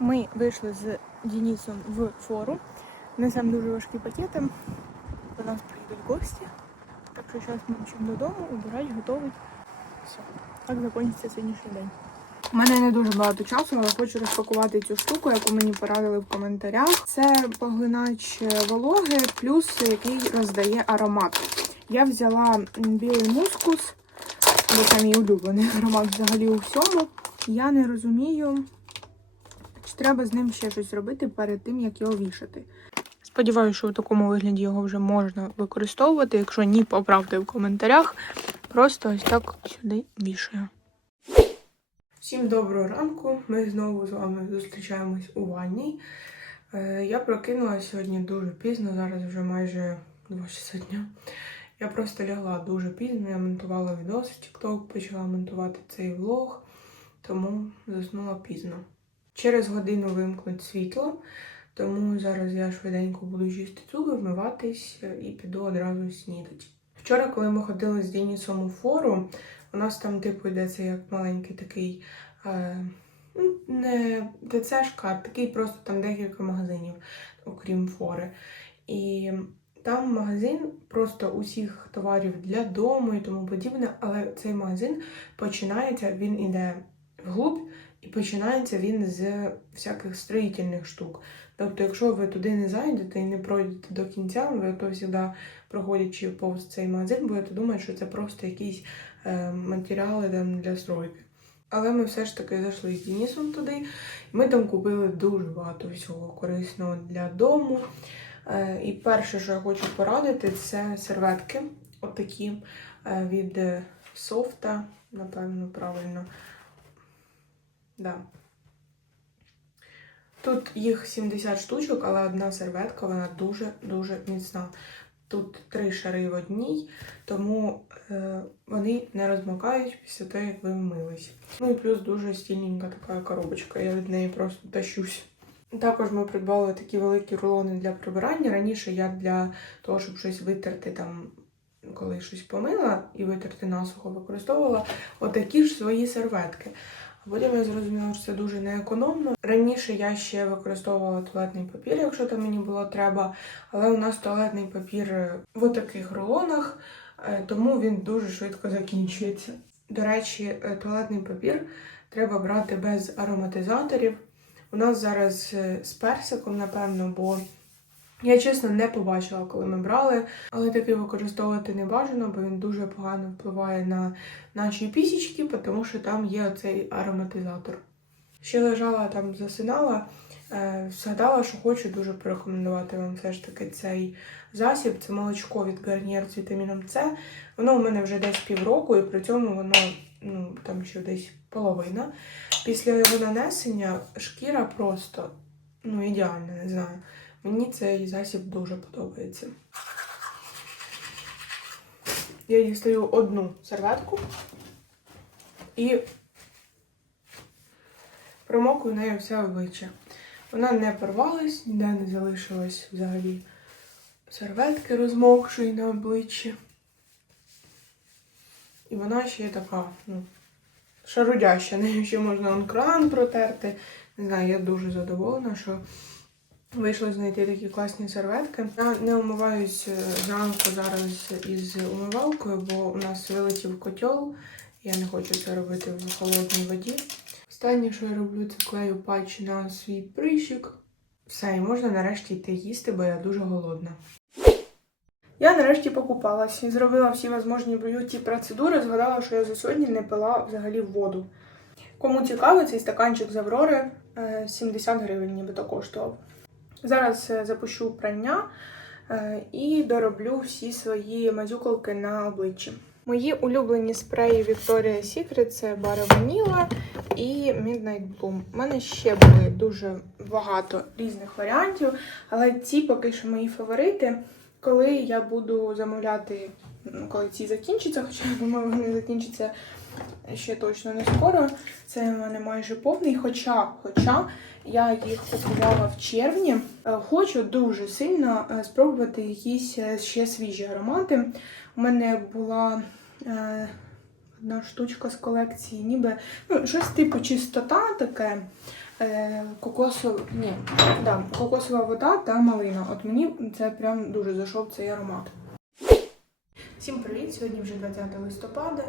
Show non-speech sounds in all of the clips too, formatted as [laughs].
Ми вийшли з Денисом в фору. Несемо дуже важкі пакети. До нас приїдуть гості. Так що зараз ми мчимо додому, убирати, готувати. Все. Так закінчиться сьогоднішній день. У мене не дуже багато часу, але хочу розпакувати цю штуку, яку мені порадили в коментарях. Це поглинач вологи, плюс який роздає аромат. Я взяла білий мускус, бо це мій улюблений [laughs] аромат взагалі у всьому. Я не розумію, треба з ним ще щось робити перед тим, як його вішати. Сподіваюся, що в такому вигляді його вже можна використовувати. Якщо ні, поправте в коментарях. Просто ось так сюди вішаю. Всім доброго ранку. Ми знову з вами зустрічаємось у ванній. Е, Я прокинулася сьогодні дуже пізно, зараз вже майже 2 часа дня. Я просто лягла дуже пізно, я монтувала відоси в TikTok, почала монтувати цей влог, тому заснула пізно. Через годину вимкнуть світло, тому зараз я швиденько буду чистити зуби, вмиватись е, і піду одразу снідати. Вчора, коли ми ходили з Денісом у фору, у нас там, типу, йде це як маленький такий. Е, ну, не ТЦшка, такий просто там декілька магазинів, окрім фори. І там магазин просто усіх товарів для дому і тому подібне, але цей магазин починається, він іде вглуб, і починається він з всяких строїтельних штук. Тобто, якщо ви туди не зайдете і не пройдете до кінця, ви то завжди проходячи повз цей магазин, будете думати, що це просто якісь е, матеріали там, для стройки. Але ми все ж таки зайшли з Денисом туди. і Ми там купили дуже багато всього корисного для дому. Е, І перше, що я хочу порадити, це серветки. Отакі е, від е, софта, напевно, правильно. Да. Тут їх 70 штучок, але одна серветка, вона дуже-дуже міцна. Тут три шари в одній, тому е, вони не розмокають після того, як ви вмились. Ну і плюс дуже стільненька така коробочка, я від неї просто тащусь. Також ми придбали такі великі рулони для прибирання. Раніше я для того, щоб щось витерти там, коли щось помила і витерти насухо, використовувала отакі ж свої серветки. Потім я зрозуміла, що це дуже неекономно. Раніше я ще використовувала туалетний папір, якщо там мені було треба, але у нас туалетний папір е, в таких рулонах, е, тому він дуже швидко закінчується. До речі, е, туалетний папір треба брати без ароматизаторів. У нас зараз з персиком, напевно, бо я чесно не побачила, коли ми брали, але такий використовувати не бажано, бо він дуже погано впливає на наші пісічки, тому що там є оцей ароматизатор. Ще лежала там, засинала, е, згадала, що хочу дуже порекомендувати вам все ж таки цей засіб. Це молочко від Garnier з вітаміном С. Воно у мене вже десь півроку, і при цьому воно ну, там ще десь половина. Після його нанесення шкіра просто ну, ідеальна, не знаю. Мені цей засіб дуже подобається. Я дістаю одну серветку і промокую нею все обличчя. Вона не порвалась, ніде не залишилось взагалі серветки розмокшої на обличчі. І вона ще така, ну, шарудяща. Нею ще можна он кран протерти. Не знаю, я дуже задоволена, що вийшло знайти такі класні серветки. Я не умиваюсь е, зранку зараз із умивалкою, бо у нас вилетів котел. Я не хочу це робити в холодній воді. Останнє, що я роблю, це клею патч на свій прищик. Все, і можна нарешті йти їсти, бо я дуже голодна. Я нарешті покупалась і зробила всі можливі б'юті процедури. Згадала, що я за сьогодні не пила взагалі воду. Кому цікаво, цей стаканчик з Аврори е, 70 гривень нібито коштував. Зараз е, запущу прання е, і дороблю всі свої мазюкалки на обличчі. Мої улюблені спреї Victoria's Secret це Bare Vanilla і Midnight Bloom. У мене ще були дуже багато різних варіантів, але ці поки що мої фаворити. Коли я буду замовляти, ну, коли ці закінчаться, хоча я думаю, вони закінчаться ще точно не скоро. Це в мене майже повний. Хоча, хоча я їх купувала в червні. Е, Хочу дуже сильно е, спробувати якісь е, ще свіжі аромати. У мене була одна штучка з колекції, ніби ну, щось типу чистота таке. Е, кокосова, ні, да, кокосова вода та малина. От мені це прям дуже зайшов цей аромат. Всім привіт! Сьогодні вже 20 листопада.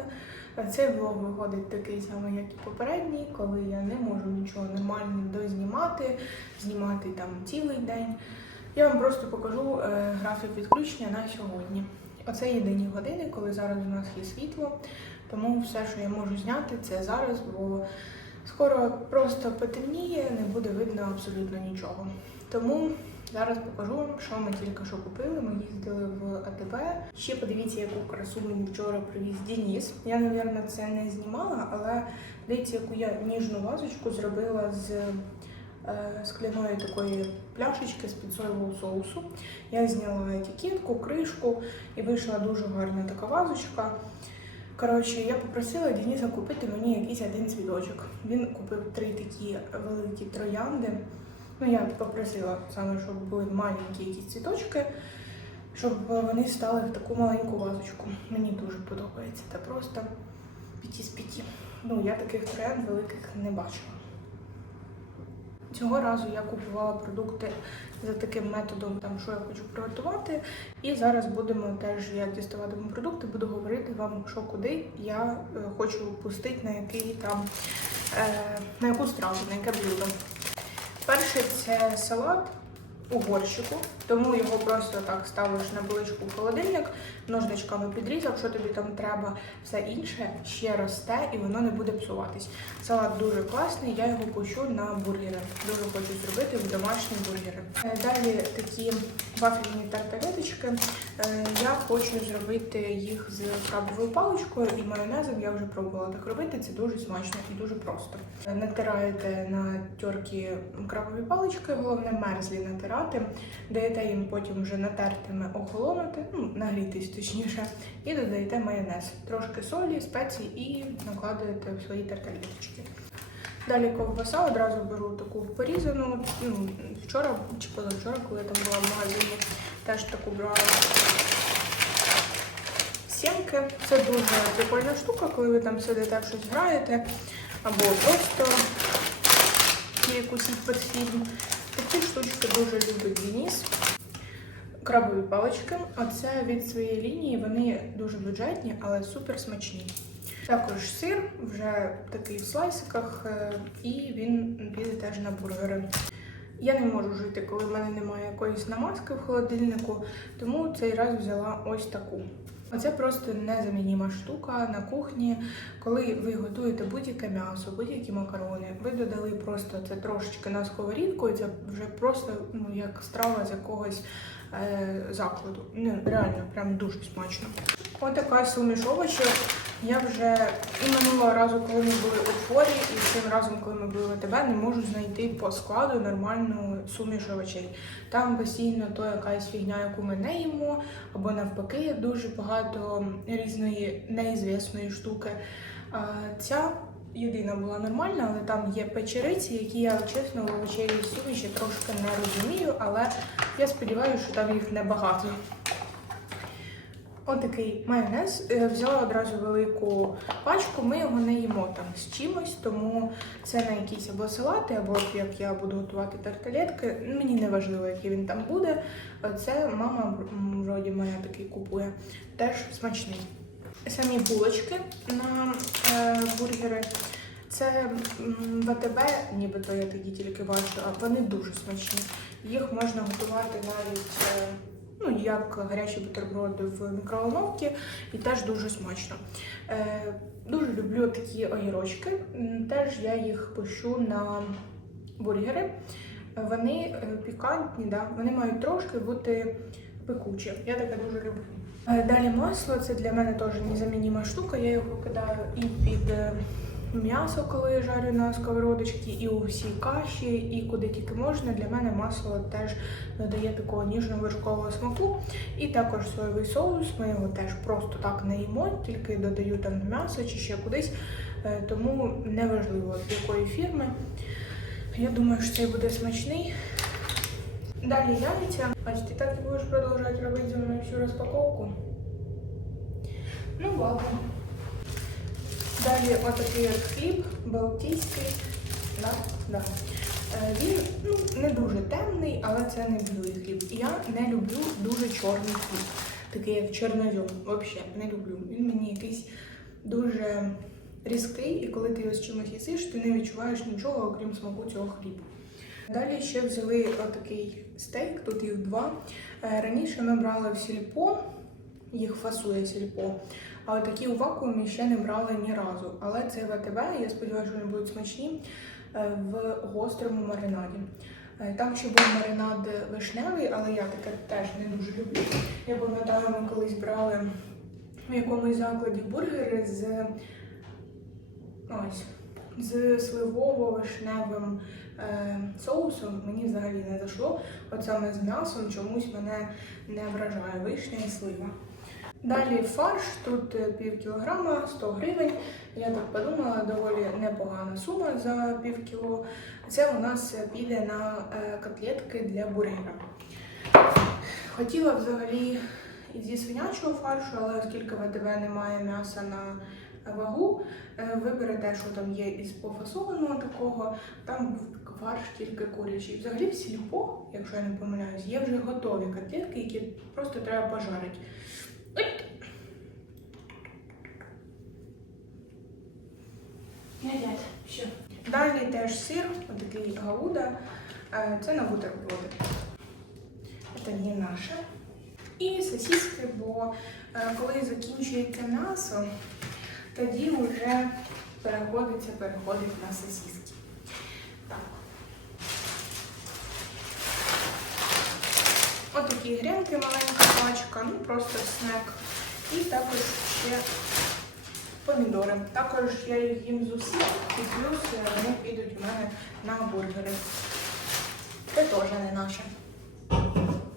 Цей влог виходить такий самий, як і попередній, коли я не можу нічого нормально дознімати, знімати там цілий день. Я вам просто покажу е, графік відключення на сьогодні. Оце єдині години, коли зараз у нас є світло. Тому все, що я можу зняти, це зараз, бо скоро просто потемніє, не буде видно абсолютно нічого. Тому зараз покажу вам, що ми тільки що купили. Ми їздили в АТБ. Ще подивіться, яку красу мені вчора привіз Дініс. Я, мабуть, це не знімала, але дивіться, яку я ніжну вазочку зробила з е, скляної такої пляшечки з підсоєвого соусу. Я зняла етикетку, кришку і вийшла дуже гарна така вазочка. Коротше, я попросила Дениса купити мені якийсь один цвіточок. Він купив три такі великі троянди. Ну, я попросила саме, щоб були маленькі якісь цвіточки, щоб вони стали в таку маленьку вазочку. Мені дуже подобається. Це просто п'яті з п'яті. Ну, я таких троянд великих не бачила. Цього разу я купувала продукти за таким методом, там що я хочу приготувати. І зараз будемо теж, як діставатиму продукти, буду говорити вам, що куди я е, хочу пустити, на який там е, на яку страву, на яке блюдо. Перший це салат у горщику, тому його просто так ставиш на булочку в холодильник, ножничками підрізав, що тобі там треба, все інше ще росте і воно не буде псуватись. Салат дуже класний, я його пущу на бургери. Дуже хочу зробити в домашні бургери. Е, Далі такі вафельні тарталеточки. Е, Я хочу зробити їх з крабовою паличкою і майонезом. Я вже пробувала так робити. Це дуже смачно і дуже просто. Е, Натираєте на терки крабові палички, головне мерзлі натирати. Даєте їм потім вже натертими охолонути, ну нагрітись точніше, і додаєте майонез, трошки солі, спеції і накладуєте в свої тарталеточки. Далі ковбаса одразу беру таку порізану. Ну, вчора чи позавчора, коли я там була в магазині, теж таку брала сімки. Це дуже прикольна штука, коли ви там сидите щось граєте, або просто якусь під Такі штучки дуже любить Денис. Крабові палички. Оце від своєї лінії. Вони дуже бюджетні, але супер смачні. Також сир вже такий в слайсиках, е, і він піде теж на бургери. Я не можу жити, коли в мене немає якоїсь намазки в холодильнику, тому цей раз взяла ось таку. Оце просто незамініма штука на кухні, коли ви готуєте будь-яке м'ясо, будь-які макарони. Ви додали просто це трошечки на сковорідку, і це вже просто ну, як страва з якогось е, закладу. Ну, реально, прям дуже смачно. Ось така суміш овочів. Я вже і минулого разу, коли ми були у форі, і цим разом, коли ми були в АТБ, не можу знайти по складу нормальну суміш овочей. Там постійно то якась фігня, яку ми не їмо, або навпаки, дуже багато різної неізвісної штуки. Ця єдина була нормальна, але там є печериці, які я чесно в овочевій суміші трошки не розумію, але я сподіваюся, що там їх небагато. Отакий майонез. Е, Взяла одразу велику пачку. Ми його не їмо там з чимось, тому це на якісь або салати, або як я буду готувати тарталетки. Мені не важливо, який він там буде. Це мама вроді моя такий купує. Теж смачний. Самі булочки на е, бургери. Це м, в АТБ, нібито я такі тільки бачу, а вони дуже смачні. Їх можна готувати навіть. Ну, як гарячі бутерброди в мікроволновці, і теж дуже смачно. Е, дуже люблю такі огірочки. Теж я їх пущу на бургери. Вони е, пікантні, да? вони мають трошки бути пекучі. Я таке дуже люблю. Е, Далі масло це для мене теж незамініма штука. Я його кидаю і під е, м'ясо, коли я жарю на сковородочці, і у всі каші, і куди тільки можна. Для мене масло теж додає такого ніжного вершкового смаку. І також соєвий соус. Ми його теж просто так не їмо, тільки додаю там м'ясо чи ще кудись. Е, Тому неважливо з якої фірми. Я думаю, що цей буде смачний. Далі яйця. Ось ти так і будеш продовжувати робити зі мною всю розпаковку. Ну, ладно. Далі отакий от хліб, балтійський. Да? Да. Е, Він ну, не дуже темний, але це не білий хліб. Я не люблю дуже чорний хліб, такий як чорнозьом. Взагалі не люблю. Він мені якийсь дуже різкий, і коли ти його з чимось їсиш, ти не відчуваєш нічого, окрім смаку цього хліба. Далі ще взяли отакий стейк, тут їх два. Е, Раніше ми брали в сільпо, їх фасує сільпо. Такі у вакуумі ще не брали ні разу. Але це ВТБ, я сподіваюся, що вони будуть смачні е, в гострому маринаді. Е, Там ще був маринад вишневий, але я таке теж не дуже люблю. Я пам'ятаю, ми колись брали в якомусь закладі бургери з ось з сливово-вишневим е, соусом. Мені взагалі не зайшло. От саме з м'ясом чомусь мене не вражає вишня і слива. Далі фарш, тут е, пів кілограма, 100 гривень. Я так подумала, доволі непогана сума за пів кіло. Це у нас піде на е, котлетки для бургера. Хотіла взагалі зі свинячого фаршу, але оскільки в ВТБ немає м'яса на вагу, е, вибере те, що там є із пофасованого такого, там фарш тільки курячий. Взагалі в сільпо, якщо я не помиляюсь, є вже готові котлетки, які просто треба пожарити. Далі теж сир, отакий гауда. Е, Це на бутерброди. Це не наше. І сосиски, бо е, коли закінчується м'ясо, тоді вже переходиться, переходить на сосиски. Так. От такі грінки, маленька пачка, ну просто снек. І також ще помідори. Також я їх їм з усім, і плюс вони підуть у мене на бургери. Це теж не наше.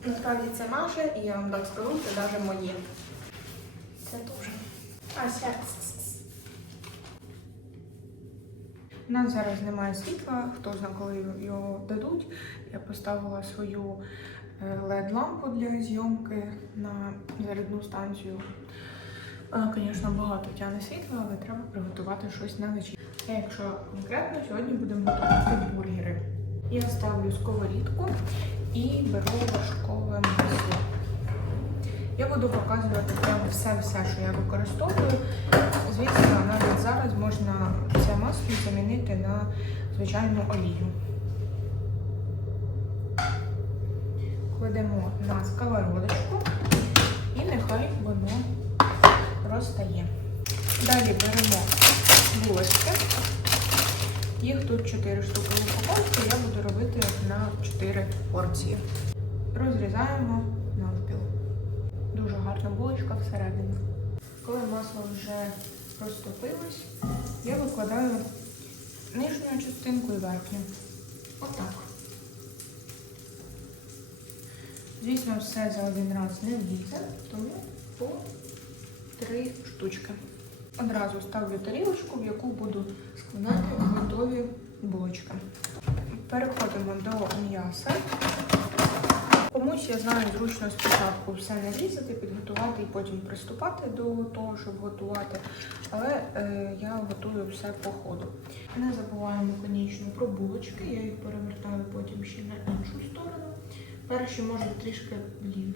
Насправді це наше, і я вам так скажу, це навіть моє. Це теж. А ся. У нас зараз немає світла, хто знає, коли його дадуть. Я поставила свою LED-лампу для зйомки на зарядну станцію. Звісно, багато тягне світла, але треба приготувати щось на. А якщо конкретно, сьогодні будемо готувати бургери. Я ставлю сковорідку і беру вершкове масло. Я буду показувати прямо все-все, що я використовую. Звісно, навіть зараз можна це масло замінити на звичайну олію. Кладемо на сковородочку і нехай воно розтає. Далі беремо булочки. Їх тут 4 штуки в упаковці, я буду робити на 4 порції. Розрізаємо навпіл. Дуже гарна булочка всередині. Коли масло вже розтопилось, я викладаю нижню частинку і верхню. Отак. Звісно, все за один раз не влізе, тому по три штучки. Одразу ставлю тарілочку, в яку буду складати готові булочки. Переходимо до м'яса. Комусь я знаю зручно спочатку все нарізати, підготувати і потім приступати до того, щоб готувати. Але е, я готую все по ходу. Не забуваємо, звісно, про булочки. Я їх перевертаю потім ще на іншу сторону. Перші можуть трішки блін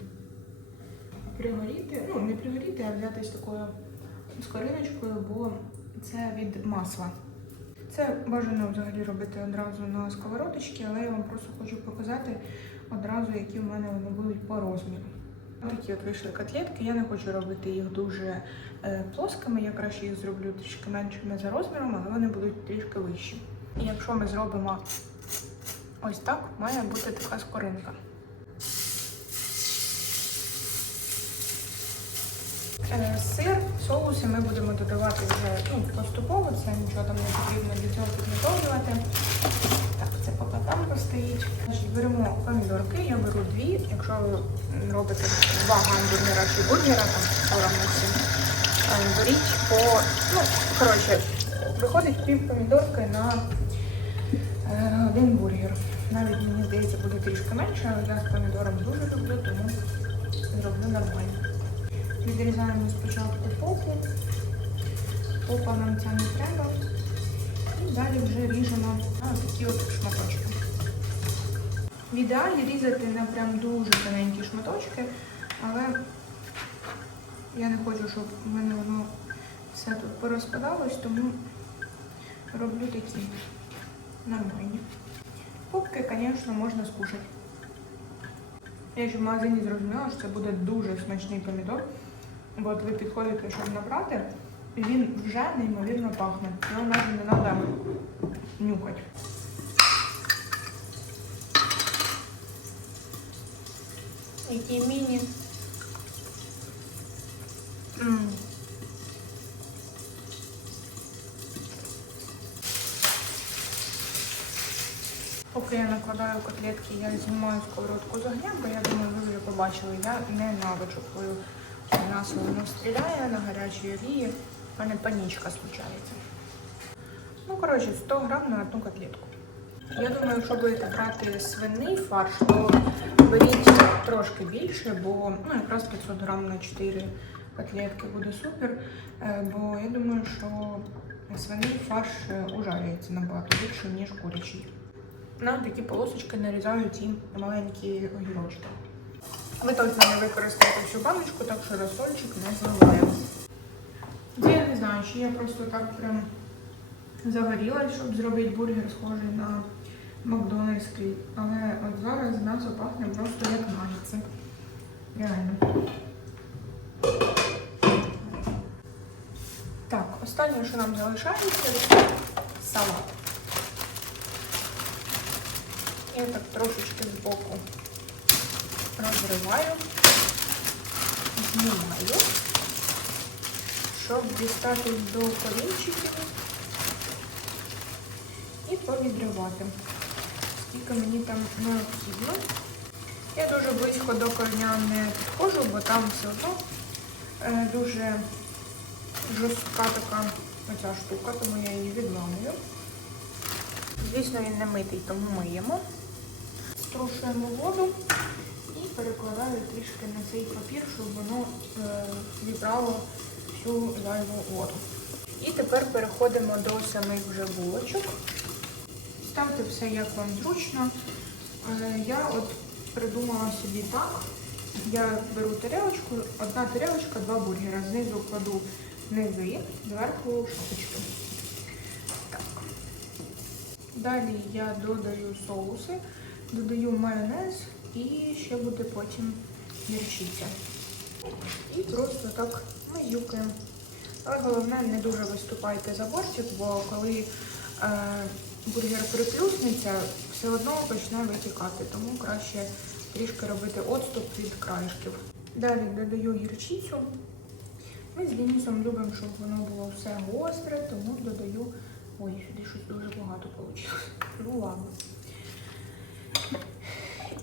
пригоріти. Ну, не пригоріти, а взяти з такою скориночкою, бо це від масла. Це бажано взагалі робити одразу на сковородочці, але я вам просто хочу показати одразу, які в мене вони будуть по розміру. Такі от вийшли котлетки. Я не хочу робити їх дуже е, плоскими, я краще їх зроблю трішки меншими за розміром, але вони будуть трішки вищі. І якщо ми зробимо ось так, має бути така скоринка. Е, Сир, соуси ми будемо додавати вже ну, поступово, це нічого там не потрібно для цього підготовлювати. Так, це поки там постоїть. Значить, беремо помідорки, я беру дві. Якщо ви робите два гамбургера чи бургера, там 40 на 7, е, беріть по, ну, коротше, виходить пів помідорки на е, один бургер. Навіть мені здається, буде трішки менше, але я з помідором дуже люблю, тому зроблю нормально. Відрізаємо спочатку попу. Попа нам ця не треба. І далі вже ріжемо на такі от шматочки. В ідеалі різати на прям дуже тоненькі шматочки, але я не хочу, щоб в мене воно все тут порозпадалось, тому роблю такі нормальні. Пупки, звісно, можна скушати. Я ще в магазині зрозуміла, що це буде дуже смачний помідор. От ви підходите, щоб набрати, і він вже неймовірно пахне. Його навіть не треба нюхати. Які міні. Поки я накладаю котлетки, я знімаю сковородку з огня, бо я думаю, ви вже побачили, я ненавиджу, коли м'ясо воно стріляє на гарячій олії, в мене панічка случається. Ну, коротше, 100 грам на одну котлетку. Я думаю, якщо будете брати свиний фарш, то беріть трошки більше, бо ну, якраз 500 грам на 4 котлетки буде супер. Е, Бо я думаю, що свиний фарш е, ужарюється набагато більше, ніж курячий. На такі полосочки нарізаю ці маленькі огірочки. Ви точно не використаєте всю баночку, так що розсольчик не зливаємо. Це я не знаю, чи я просто так прям загорілась, щоб зробити бургер схожий на Макдональдський. Але от зараз м'ясо пахне просто як нагідці. Реально. Так, останнє, що нам залишається, салат. Я так трошечки збоку розриваю, знімаю, щоб дістати до корінчиків і повідривати. Скільки мені там необхідно. Я дуже близько до кореня не підходжу, бо там все одно е, дуже жорстка така оця штука, тому я її відламую. Звісно, він не митий, тому миємо. Струшуємо воду перекладаю трішки на цей папір, щоб воно е, зібрало всю зайву воду. І тепер переходимо до самих вже булочок. Ставте все як вам зручно. Е, я от придумала собі так. Я беру тарелочку, одна тарелочка, два бургера. Знизу кладу низи, зверху шапочки. Так. Далі я додаю соуси, додаю майонез і ще буде потім гірчиця. І просто так мазюкаємо. Але головне, не дуже виступайте за бортик, бо коли е, бургер приплюснеться, все одно почне витікати, тому краще трішки робити отступ від краєшків. Далі додаю гірчицю. Ми з Денисом любимо, щоб воно було все гостре, тому додаю. Ой, сюди щось дуже багато вийшло. Ну ладно.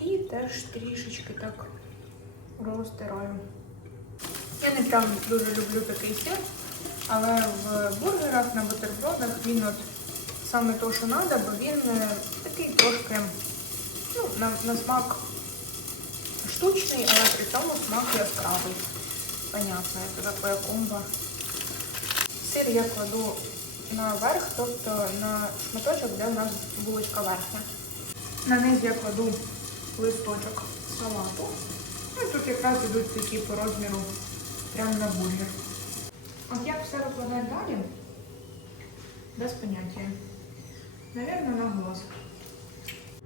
І теж трішечки так розтираю. Я не прям дуже люблю такий сир, але в бургерах на бутербродах він от саме то, що треба, бо він е, такий трошки ну, на, на смак штучний, але при цьому смак яскравий. Понятно, це така комба. Сир я кладу наверх, тобто на шматочок, де у нас булочка верхня. На низ я кладу листочок салату. Ну і тут якраз ідуть такі по розміру прямо на бургер. От як все викладати далі? Без поняття. Навірно, на глаз.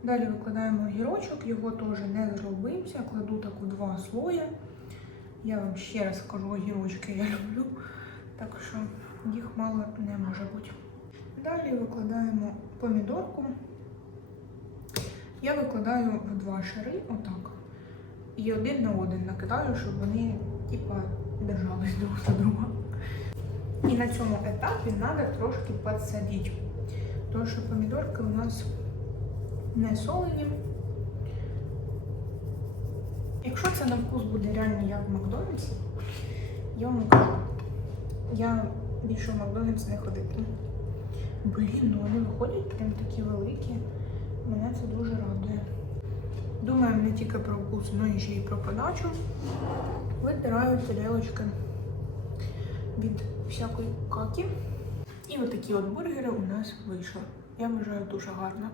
Далі викладаємо огірочок, його теж не зробився. Кладу таку два слої. Я вам ще раз скажу, огірочки я люблю, так що їх мало не може бути. Далі викладаємо помідорку. Я викладаю в два шари, отак. І один на один накидаю, щоб вони типа держались друг за друга. І на цьому етапі треба трошки підсадити. Тому що помідорки у нас не солені. Якщо це на вкус буде реально як в Макдональдсі, я вам кажу, я більше в Макдональдс не ходитиму. Блін, ну вони виходять прям такі великі. Мене це дуже радує. Думаю не тільки про вкус, але і ще й про подачу. Витираю тарілочки від всякої какі. І отакі от бургери у нас вийшли. Я вважаю дуже гарно.